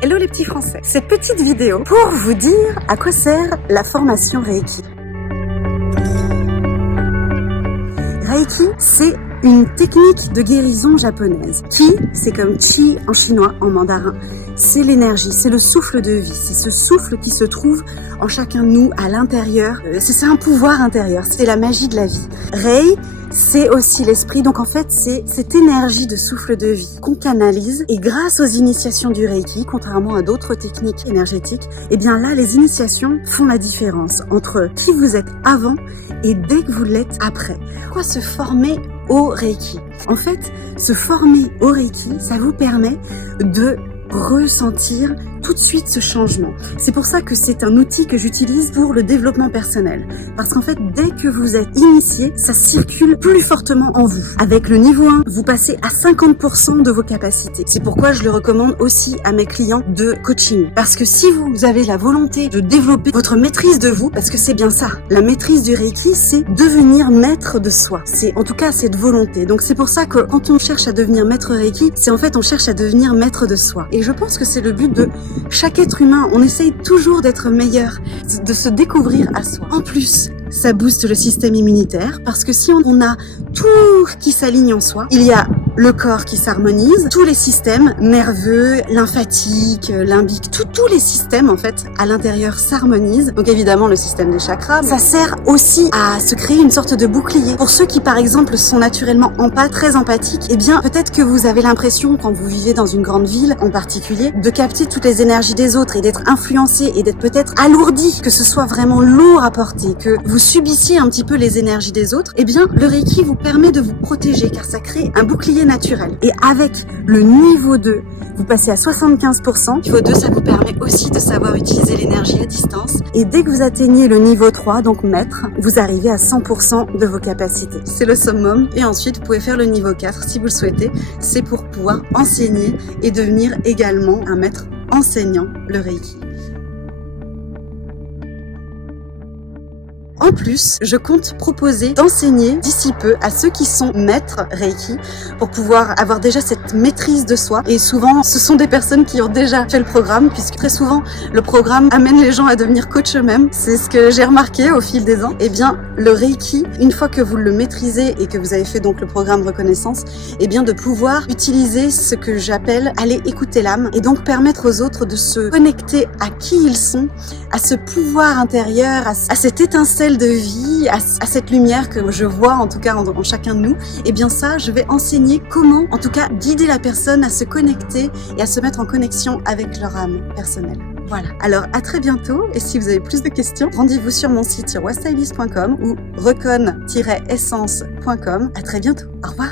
Hello les petits Français, cette petite vidéo pour vous dire à quoi sert la formation Reiki. Reiki, c'est une technique de guérison japonaise. Ki, c'est comme Chi en chinois, en mandarin. C'est l'énergie, c'est le souffle de vie. C'est ce souffle qui se trouve en chacun de nous, à l'intérieur. C'est un pouvoir intérieur, c'est la magie de la vie. Rei, c'est aussi l'esprit. Donc en fait, c'est cette énergie de souffle de vie qu'on canalise. Et grâce aux initiations du Reiki, contrairement à d'autres techniques énergétiques, eh bien là, les initiations font la différence entre qui vous êtes avant et dès que vous l'êtes après. Pourquoi se former au Reiki? En fait, se former au Reiki, ça vous permet de ressentir tout de suite ce changement. C'est pour ça que c'est un outil que j'utilise pour le développement personnel. Parce qu'en fait, dès que vous êtes initié, ça circule plus fortement en vous. Avec le niveau 1, vous passez à 50% de vos capacités. C'est pourquoi je le recommande aussi à mes clients de coaching. Parce que si vous avez la volonté de développer votre maîtrise de vous, parce que c'est bien ça, la maîtrise du Reiki, c'est devenir maître de soi. C'est en tout cas cette volonté. Donc c'est pour ça que quand on cherche à devenir maître Reiki, c'est en fait on cherche à devenir maître de soi. Et je pense que c'est le but de chaque être humain. On essaye toujours d'être meilleur, de se découvrir à soi. En plus, ça booste le système immunitaire parce que si on a tout qui s'aligne en soi, il y a le corps qui s'harmonise, tous les systèmes nerveux, lymphatiques, limbiques, tous les systèmes en fait à l'intérieur s'harmonisent. Donc évidemment le système des chakras, ça sert aussi à se créer une sorte de bouclier. Pour ceux qui par exemple sont naturellement très empathiques, eh bien peut-être que vous avez l'impression quand vous vivez dans une grande ville en particulier de capter toutes les énergies des autres et d'être influencé et d'être peut-être alourdi, que ce soit vraiment lourd à porter, que vous subissiez un petit peu les énergies des autres. Eh bien le Reiki vous permet de vous protéger car ça crée un bouclier naturel. Et avec le niveau 2, vous passez à 75%. Niveau 2, ça vous permet aussi de savoir utiliser l'énergie à distance. Et dès que vous atteignez le niveau 3, donc maître, vous arrivez à 100% de vos capacités. C'est le summum. Et ensuite, vous pouvez faire le niveau 4 si vous le souhaitez. C'est pour pouvoir enseigner et devenir également un maître enseignant le Reiki. En plus, je compte proposer d'enseigner d'ici peu à ceux qui sont maîtres Reiki pour pouvoir avoir déjà cette maîtrise de soi. Et souvent, ce sont des personnes qui ont déjà fait le programme puisque très souvent, le programme amène les gens à devenir coach eux-mêmes. C'est ce que j'ai remarqué au fil des ans. Eh bien, le Reiki, une fois que vous le maîtrisez et que vous avez fait donc le programme Reconnaissance, eh bien de pouvoir utiliser ce que j'appelle aller écouter l'âme et donc permettre aux autres de se connecter à qui ils sont, à ce pouvoir intérieur, à cette étincelle de vie, à cette lumière que je vois en tout cas en chacun de nous. Et bien ça, je vais enseigner comment, en tout cas, guider la personne à se connecter et à se mettre en connexion avec leur âme personnelle. Voilà. Alors, à très bientôt. Et si vous avez plus de questions, rendez-vous sur mon site sur wastylist.com ou recon-essence.com. À très bientôt. Au revoir.